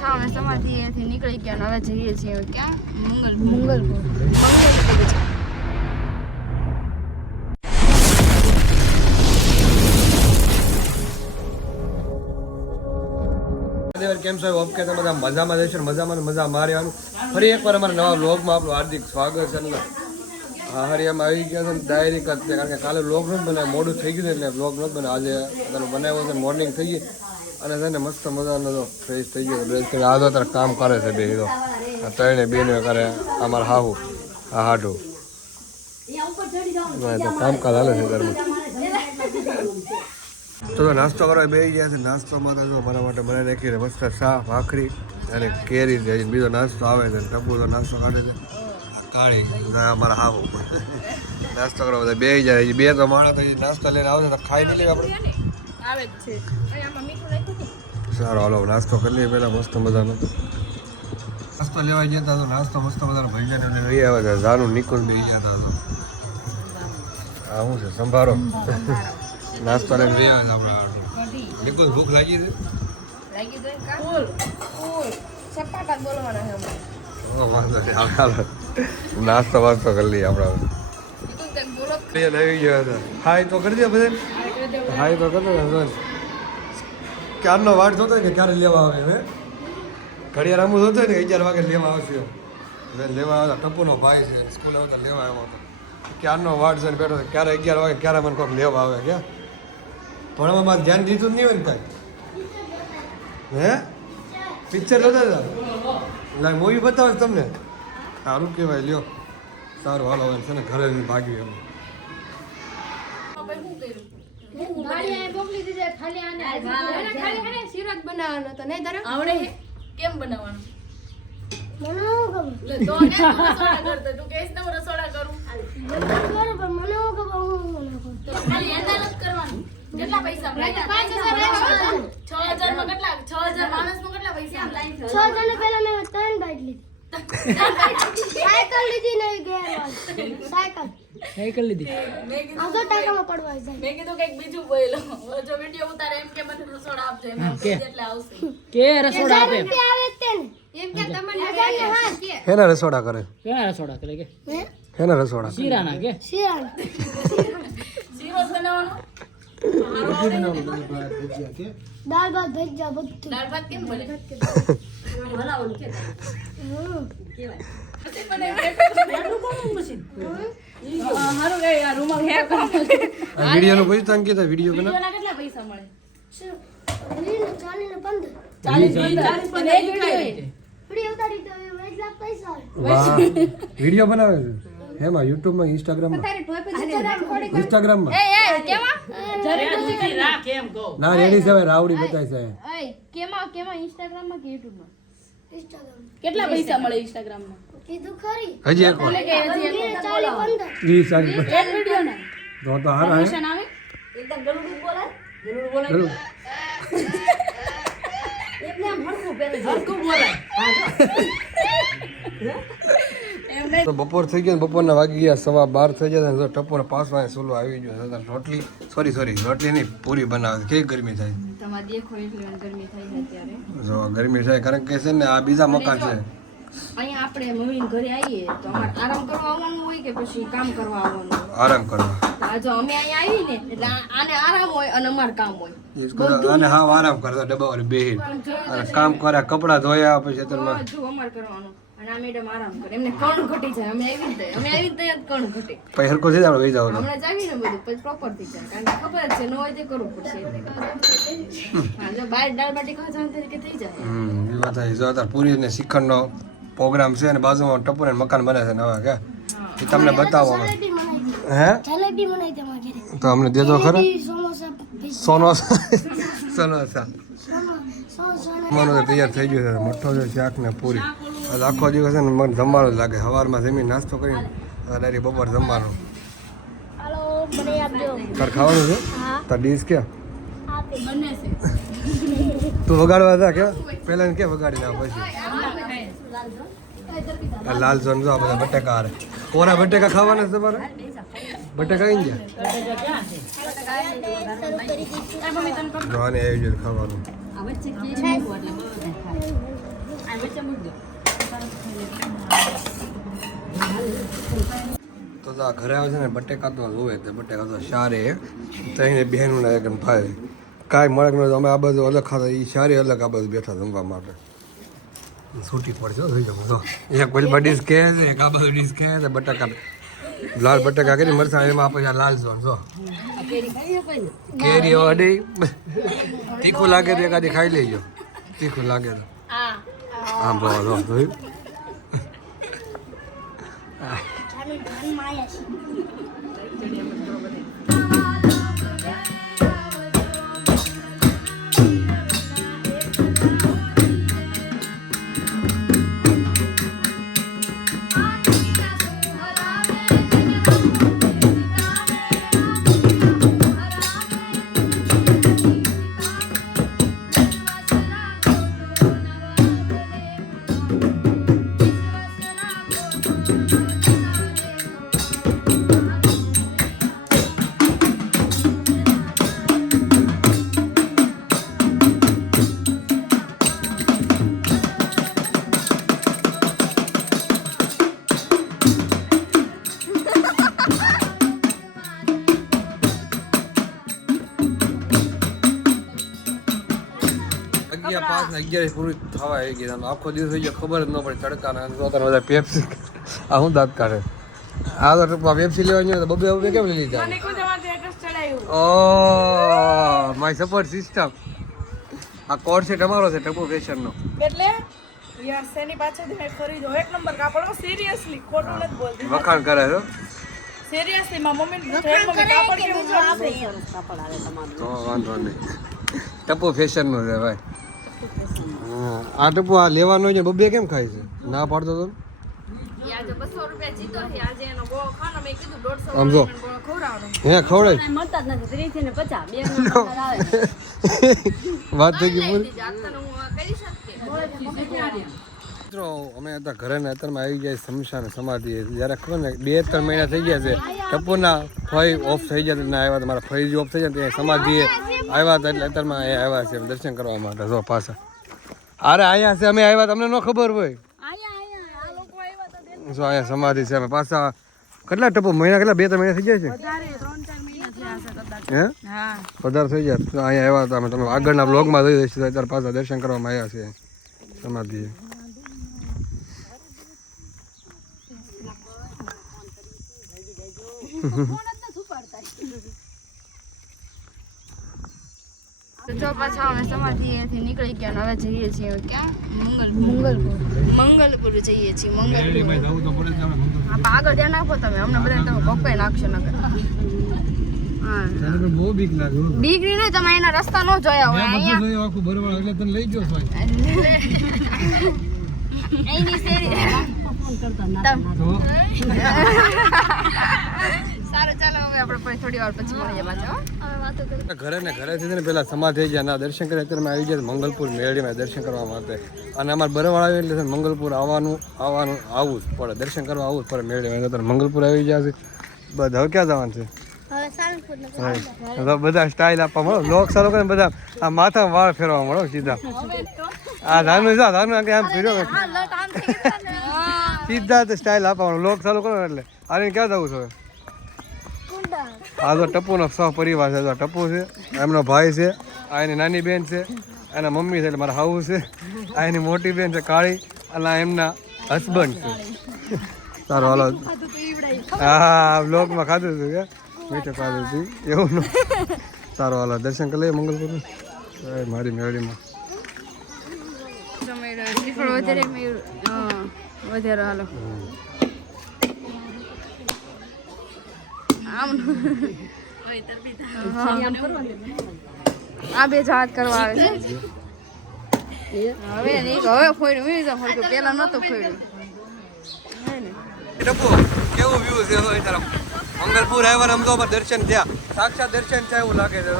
પાછા અમે સમાધિથી નીકળી ગયા અને હવે જઈએ છીએ ક્યાં કેમ છો? ઓકે તો બધા મજામાં જઈશું મજા મારી આનું ફરી એકવાર અમારા નવા વ્લોગમાં આપણું હાર્દિક સ્વાગત છે. હા હરિયામાં આવી ગયા છે ને ડાયરી કરશે કારણ કે કાલે વ્લોગ નથી બનાવે, મોડું થઈ ગયું એટલે વ્લોગ નથી બનાવે. આજે બધાનું બનાવ્યો છે, મોર્નિંગ થઈ ગઈ અને છે ને મસ્ત મજાનો તો ફ્રેશ થઈ ગયો ડ્રેસ કરીને આ તો અત્યારે કામ કરે છે બે તો ત્રણે બેને કરે અમારા હાહુ આ હાડું તો કામકાજ હાલે છે ઘરમાં. તો નાસ્તો કરવા બે ગયા છે. નાસ્તોમાં તો મારા માટે બનાવી નાખી મસ્ત શાહ ભાખરી અને કેરી છે. બીજો નાસ્તો આવે છે ટપુ તો નાસ્તો કાઢે છે કાળી અમારા હાવું નાસ્તો કરવા બધા બે જાય. બે તો માણસ તો નાસ્તો લઈને આવે તો ખાઈ નહીં લેવા આપણે. સારો હાલો નાસ્તો કરી લઈએ પહેલાં મસ્ત મજાનો નાસ્તો લેવા ગયા હતા. તો નાસ્તો મસ્ત મજાનો ભજીયાને લઈ આવે છે. જાનું નિકુલ બી ગયા હતા. તો આ શું છે સંભારો નાસ્તો લઈને લઈ આવે છે આપણા નિકુલ. ભૂખ લાગી છે નાસ્તો વાસ્તો કરી લઈએ આપણા આવી ગયા હતા. હાય તો કરી દે બધા હાય તો કરી દે. ક્યારનો વાટ જોતો ને ક્યારે લેવા આવે હવે ઘડિયાળ આમ જોતો ને 11 વાગે લેવા આવશે. લેવા આવ્યા ટપુનો ભાઈ છે સ્કૂલે આવતા લેવા આવ્યો હતો. ક્યારનો વાટ છે ને બેઠો ક્યારે 11 વાગે ક્યારે મને કોઈક લેવા આવે ક્યાં ભણવામાં ધ્યાન દીધું જ નહીં હોય ને કાંઈ. હે પિક્ચર જોતા હતા લાઈ મૂવી બતાવે તમને સારું કહેવાય. લ્યો સારું હાલો હોય છે ને ઘરે ભાગ્યું એમ. કેમ બનાવવાનું કેટલા પૈસા 6,000 માં કેટલા 6,000 માણસ નું કેટલા પૈસા 6 જણ પહેલા મેં 3 બાઈક લીધી. સાયકલ લીધી ને સાયકલ લીધી આ તો ટાકામાં પડવા જાય. મેં કીધું કઈક બીજું બોલો જો વિડિયો ઉતારે એમ કે મને રસોડા આપજો એમ એટલે આવશે કે રસોડા આપે આવે તેને એમ કે તમને હા કે હેના રસોડા કરે કે હેના રસોડા શીરાના કે શીરો બનાવવાનો દાળ ભાત ભજીયા બધું. દાળ ભાત કેમ બને બનાવવાનું કે કેવાય વિડિયો નો કોઈ તંકી તો વિડિયો બના કેટલા પૈસા મળે? 40 વિડિયો બનાવે છે હેમાં યુટ્યુબ માં ઇન્સ્ટાગ્રામ માં ના રેડી છે રાવડી બતાય છે કેમાં ઇન્સ્ટાગ્રામ માં કે યુટ્યુબ માં? ઇન્સ્ટાગ્રામ. કેટલા પૈસા મળે ઇન્સ્ટાગ્રામ માં? કીધું ખરી હજી એક વાર 20 એક વિડિયો ના તો હારા હે આવે એકદમ ગલુડું બોલાય એટલે આમ હરખું બોલાય તો બપોર થઈ ગયો બપોરના વાગી ગયા 12:15 થઈ ગયા તો ટપોર પાસમાં સોલો આવી ગયો. રોટલી રોટલી નહીં પૂરી બનાવે કેવી ગરમી થાય તમારે દેખો એટલે ગરમી થાય છે અત્યારે. જો ગરમી થાય કારણ કે છે ને આ બીજા મકાન છે. અહીંયા આપણે મમ્મી ઘરે આવીએ તો અમારે આરામ કરવા આવવાનું હોય કે પછી કામ કરવા આવવાનું? આરામ કરવા. જો અમે અહીંયા આવી ને એટલે આને આરામ હોય અને અમારે કામ હોય. અને હા આરામ કરતા ડબ્બા વાળી બેહીન અને કામ કર્યા કપડાં ધોયા પછી જો અમારે કરવાનું અને આ મેડમ આરામ કરે એમને કણ ઘટી જાય. અમે આવી જ કણ ઘટે પછી હરકો છે આપણે વહી જવાનું હમણાં જ આવીને બધું પછી પ્રોપર થઈ જાય કારણ કે ખબર જ છે ન હોય તે કરવું પડશે હા જો બહાર દાળ બાટી ખાવા જવાનું તરીકે થઈ જાય. એ વાત છે. જો અત્યારે પૂરી ને શ્રીખંડનો પ્રોગ્રામ છે અને બાજુમાં ટપુરે મકાન બને છે નવા કે એ તમને બતાવો હે જલેબી બનાવી તમારે તો અમને દેજો ખરા સમોસા જમવાનું તો તૈયાર થઈ ગયું છે. મઠ્ઠો છે શાક ને પૂરી આખો દિવસ છે ને મને જમવાનું જ લાગે. સવારમાં જમીન નાસ્તો કરીને ડાયરી બપોર જમવાનું. તાર ખાવાનું છે તાર ડીશ ક્યાં તું વગાડવા હતા કે પેલા કે વગાડી ના પછી લાલ ઝોન જો બધા બટેકા હારે કોરા બટેકા ખાવાના છે તમારે? બટેકા આવી ગયા જોવાને આવી ગયું ખાવાનું. તો આ ઘરે આવે છે ને બટેકા તો જોવે તો બટેકા તો સારે તો એને બહેનું ના એકમ ભાઈ કાંઈ મળે ન અમે આ બધું અલગ ખાતા એ સારી અલગ આ બધું બેઠા જમવા માટે છૂટી પડશે થઈ જવું તો એક પેલી ડીશ કહે છે એક આ બધું ડીશ કહે છે બટાકા લાલ બટાકા કરી મરસા એમાં આપણે લાલ ઝોન જો કેરી અડી તીખું લાગે તો એકાદી ખાઈ લેજો તીખું લાગે તો આમ ભાવ જોયું અગિયાર પૂરી થવા આવી ગઈ આખો દિવસ થઈ ગયો ખબર જ ન પડે તડકાના બધા પેપ્સી આ હું દાંત કાઢે આ તો પેપ્સી લેવાની હોય તો બબે કેમ લઈ લીધા ઓ માય સપોર્ટ સિસ્ટમ આ કોડ છે તમારો છે ટપુ ફેશનનો એટલે યાર સેની પાછળથી મેં ખરીદો એક નંબર કાપડ સિરિયસલી ખોટું નથી બોલતી વખાણ કરે છો સિરિયસલી માં મમ્મી મમ્મી કાપડ કેવું છે કાપડ આવે તમારું તો વાંધો નહીં ટપુ ફેશનનો છે ભાઈ આ ટપુ આ લેવાનો છે બબે કેમ ખાય છે ના પાડતો તો આજે 200 રૂપિયા જીતો છે આજે એનો ગો ખાનો મેં કીધું 150 આમ જો ખવડાવવાનો હે ખવડાય મળતા જ નથી 30 ને 50 બે નંબર આવે વાત થઈ ગઈ પૂરી જાતનો હું કરી શકતી મિત્રો અમે હતા ઘરે ને અત્યારમાં આવી જાય શમશાન સમાધિ જ્યારે ખબર ને 2-3 મહિના થઈ ગયા છે ટપુના ફઈ ઓફ થઈ ગયા ને આવ્યા મારા ફઈ ઓફ થઈ ગયા ત્યાં સમાધિએ આવ્યા હતા એટલે અત્યારમાં એ આવ્યા છે દર્શન કરવા માટે જો પાછા અરે અહીંયા છે અમે આવ્યા તમને ન ખબર હોય જો અહીંયા સમાધિ છે અમે પાછા કેટલા ટપુ મહિના કેટલા 2-3 મહિના થઈ જાય છે હે વધારે થઈ જાય તો અહીંયા આવ્યા હતા અમે તમે આગળના બ્લોગમાં જોઈ દઈશું અત્યારે પાછા દર્શન કરવામાં આવ્યા છે સમાધિ તો પાછા અમે સમાધિથી નીકળી ગયા અને હવે જઈએ છીએ ક્યાં મંગલપુર જઈએ છીએ મંગલપુર આગળ ધ્યાન નાખો તમે અમને બધા તમે પપ્પાએ નાખશો નકર બહુ બીક લાગે ડિગ્રી નહીં તમે એના રસ્તા ન જોયા હોય અહીંયા આખું બરવાળ એટલે તને લઈ ગયો એની શેરી સારું ચાલો હવે આપણે થોડી વાર પછી મળીએ પાછા ઘરે ને ઘરેથી ને પેલા સમાધિ ગયા ના દર્શન કરી અત્યારે આવી ગયા મંગલપુર મેળીમાં દર્શન કરવા માટે અને અમારે બરવાળ આવે એટલે મંગલપુર આવવું જ પડે દર્શન કરવા આવવું જ પડે મેળીમાં અત્યારે મંગલપુર આવી ગયા છે બધા હવે ક્યાં જવાનું છે બધા સ્ટાઇલ આપવા મળો લોક સારો કરે બધા આ માથા વાળ ફેરવા મળો સીધા આ ધાનું આમ ફેર્યો સીધા સ્ટાઇલ આપવાનું લોક ચાલુ કરો એટલે આને ક્યાં જવું છે આ તો ટપુનો સહ પરિવાર છે ટપુ છે એમનો ભાઈ છે આ એની નાની બેન છે એના મમ્મી છે એટલે મારા હાઉ છે આ એની મોટી બેન છે કાળી અને એમના હસબન્ડ છે સારું હાલો હા બ્લોગમાં ખાધું હતું કે મીઠું ખાધું હતું એવું ન સારું હાલો દર્શન કરી લઈએ મંગલપુર મારી મેળીમાં વધારે હાલો આ બે જાત કરવા આવે છે હવે ફોડ્યું પેલા નતું ફોડ્યું કેવું વ્યૂ છે મંગલપુર આવ્યા આમ તો દર્શન થયા સાક્ષાત દર્શન થયા એવું લાગે છે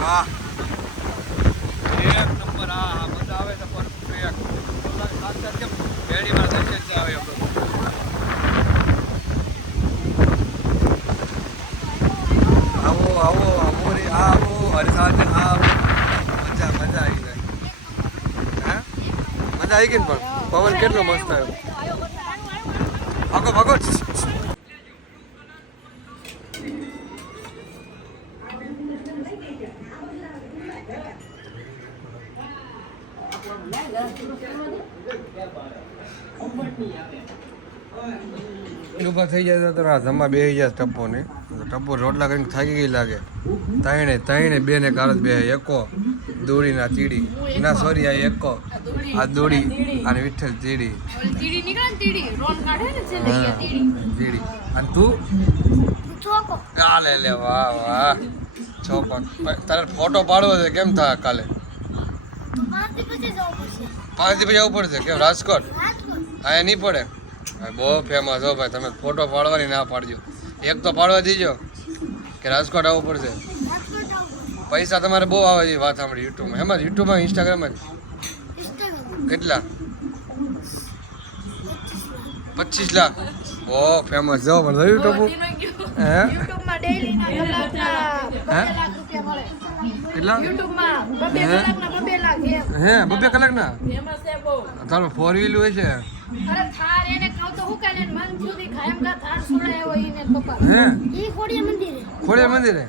હા એક નંબર હા મજા આવે છે સાક્ષાત કેમ મેળીમાં દર્શન થયા આવે આવો અરે સાથે આવો મજા આવી જાય આવી ગઈ ને પણ પવન કેટલો મસ્ત આવ્યો. ભાગો ભાગો. ઊભા થઈ જાય તો જમવા બેસી જાય ટપ્પો ને ટપ્પો રોટલા કરીને થાકી ગઈ લાગે. ત્રણે બે ને કારજ બે એકો દોડી ના ચીડી ના સોરી આ એકો આ દોડી અને વિઠ્ઠલ ચીડી તીડી નીકળે ને તીડી રોન કાઢે ને છે ને એ તીડી ચીડી. અને તું ચોકો આ લે વાહ વાહ ચોકો. તારે ફોટો પાડવો છે કેમ થાય કાલે? 5 પછી જવું પડશે. 5 દી પછી આવવું પડશે કેમ? રાજકોટ હા નહીં પડે. બહુ ફેમસ હો ભાઈ, તમે ફોટો પાડવાની ના પાડજો. એક તો પાડવા દીજો કે રાજકોટ આવવું પડશે. પૈસા તમારે બહુ આવે છે વાત સાંભળી યુટ્યુબમાં. એમાં યુટ્યુબમાં ઇન્સ્ટાગ્રામમાં કેટલા? 25 લાખ. બહુ ફેમસ જો પણ યુટ્યુબ હે યુટ્યુબમાં ડેઈલી ના કલાકના 2 લાખ રૂપિયા મળે. કેટલા? યુટ્યુબમાં 2 કલાકના 2 લાખ એમ. હે 2 કલાકના? ફેમસ છે બહુ. તારો 4 વ્હીલ હોય છે? અરે થાર એને કહું તો હું કાલે મન સુધી ખાયમ કા થાર છોડાયો ઈને પપ્પા. હે ઈ ખોડિયા મંદિરે. ખોડિયાર મંદિરે?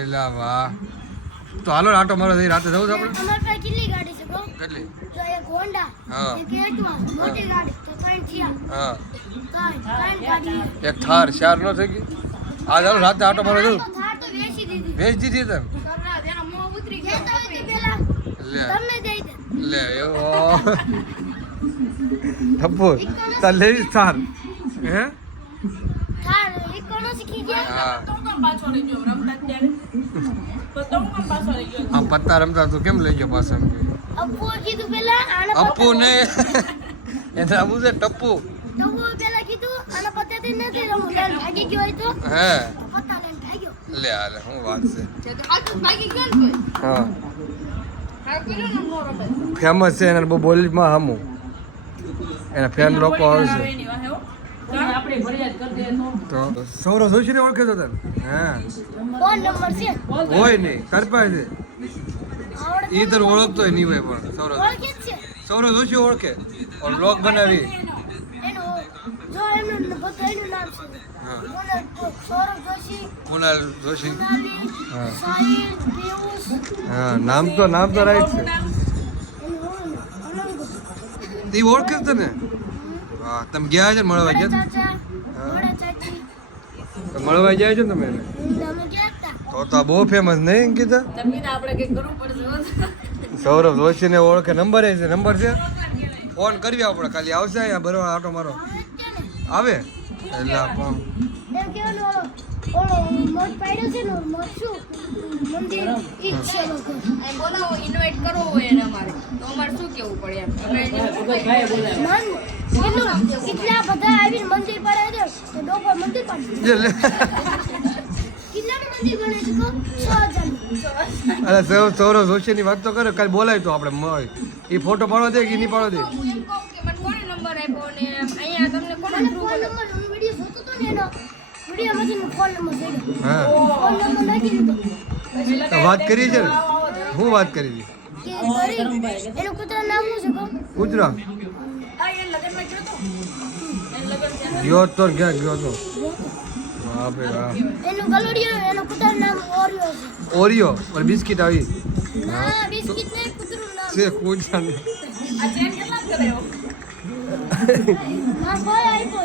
એલા વાહ. તો હાલો આટો મારો થઈ રાતે જવું છે આપણે? અમાર પાસે કેટલી ગાડી છે કહો? કેટલી? તો એક હોન્ડા, હા. એક એક્ટિવા, મોટી ગાડી તો 3 થયા. હા 3 ગાડી. એક થાર 4 નો થઈ ગઈ. આ ચાલો રાતે આટો મારો જવું. તો થાર તો વેચી દીધી. વેચ દીધી તને? કમરા જેનો મોં ઉતરી ગયો. પેલા લે તમને દઈ દે. લે એવો ટપ્પુ તાર લેવી થાર હે? થાર એક કોનો શીખી ગયા? હા તો કેમ પાછો લઈ ગયો રમતા ત્યારે? તો કેમ પાછો લઈ ગયો? આ પત્તા રમતા તું કેમ લઈ ગયો પાછા? અપ્પુ કીધું પેલા આને અપ્પુ ને એને આવું છે ટપ્પુ. તો હું પેલા કીધું આને પત્તાથી નથી રમવું. લઈને ભાગી ગયો હોય તો હે પત્તા લઈને ભાગ્યો. લે હાલે શું વાત છે. તો આ તો ભાગી ગયો ને કોઈ હા આ કર્યો ને મોરો ભાઈ ફેમસ છે એને બહુ બોલીમાં હમું એના ફેન લોકો આવે છે. આપણે ફરિયાદ કરી દે તો તો સૌરવ જોશીને ઓળખે તો તને? હા ફોન નંબર છે. હોય નહીં તારી પાસે છે. આવડે એ તને ઓળખતો નહીં હોય પણ સૌરવ ઓળખે જ છે. સૌરવ જોશી ઓળખે. બ્લોગ બનાવી એનો જો એમનું બધાયનું નામ છે. હા સૌરવ જોશી, કુણાલ જોશી. સોનાલી, હા સાહિલ, પિયુષ, હા નામ તો રાઈટ છે. એનું તે ઓળખે છે તને? હા તમે ગયા છે ને મળવા મોટા ગયા ચાચા, મોટા ચાચી, તો મળવા જાય છે ને તમે એને? અમે ગયા હતા. તો આ બહુ ફેમસ નહીં કીધા? તમને આપણે કંઈક કરવું પડશે સૌરવ જોશીને ઓળખે. નંબર છે? નંબર છે? ફોન કરવી આપણે ખાલી આવશે અહીંયા બરોબર આટો મારો આવે જ છે ને. આવે એટલે પણ એમ કહેવાનું ઓલો મોટ પાડ્યો છે ને મોટ શું મંદિર ઈ જ છે લોકો. અહીં બોલાવો ઇન્વાઇટ કરવો હોય એને અમારે તો અમારે શું કેવું પડે એમ અમે એને મન કેટલું કેટલા બધા આવીને મંદિર પર આવ્યો તો ડોકો મંદિર પર લે. કેટલાનું મંદિર બને છે કો 6000 અરે સૌરવ જોશીની વાત તો કરે કાલે બોલાય તો આપણે મળે. એ ફોટો પાડવા દે કે નહીં પાડવા દે? એમ કહું કે મને કોને નંબર આપ્યો ને અહીંયા તમને કોને મને થ્રુ ફોન નંબર હું વિડિયો જોતો તો ને એનો વિડિયોમાંથી હું ફોન નંબર જોયો. હા ફોન નંબર નાખી દીધો તો વાત કરી છે ને? હું વાત કરી હતી કે કરી એનું કૂતરાનું નામ શું છે કો? કૂતરા આ એ લગનમાં ગયો તો એ લગન છે ગયો તો ક્યાં ગયો તો? બાપરે વાહ. એનું ગલોડિયો એનું કૂતરાનું નામ ઓરિયો છે. ઓરિયો ઓર બિસ્કિટ આવી ના બિસ્કિટ ને કૂતરું નામ છે કૂતરાની. આ ચેન કેટલા કરાયો હા કોઈ આપ્યો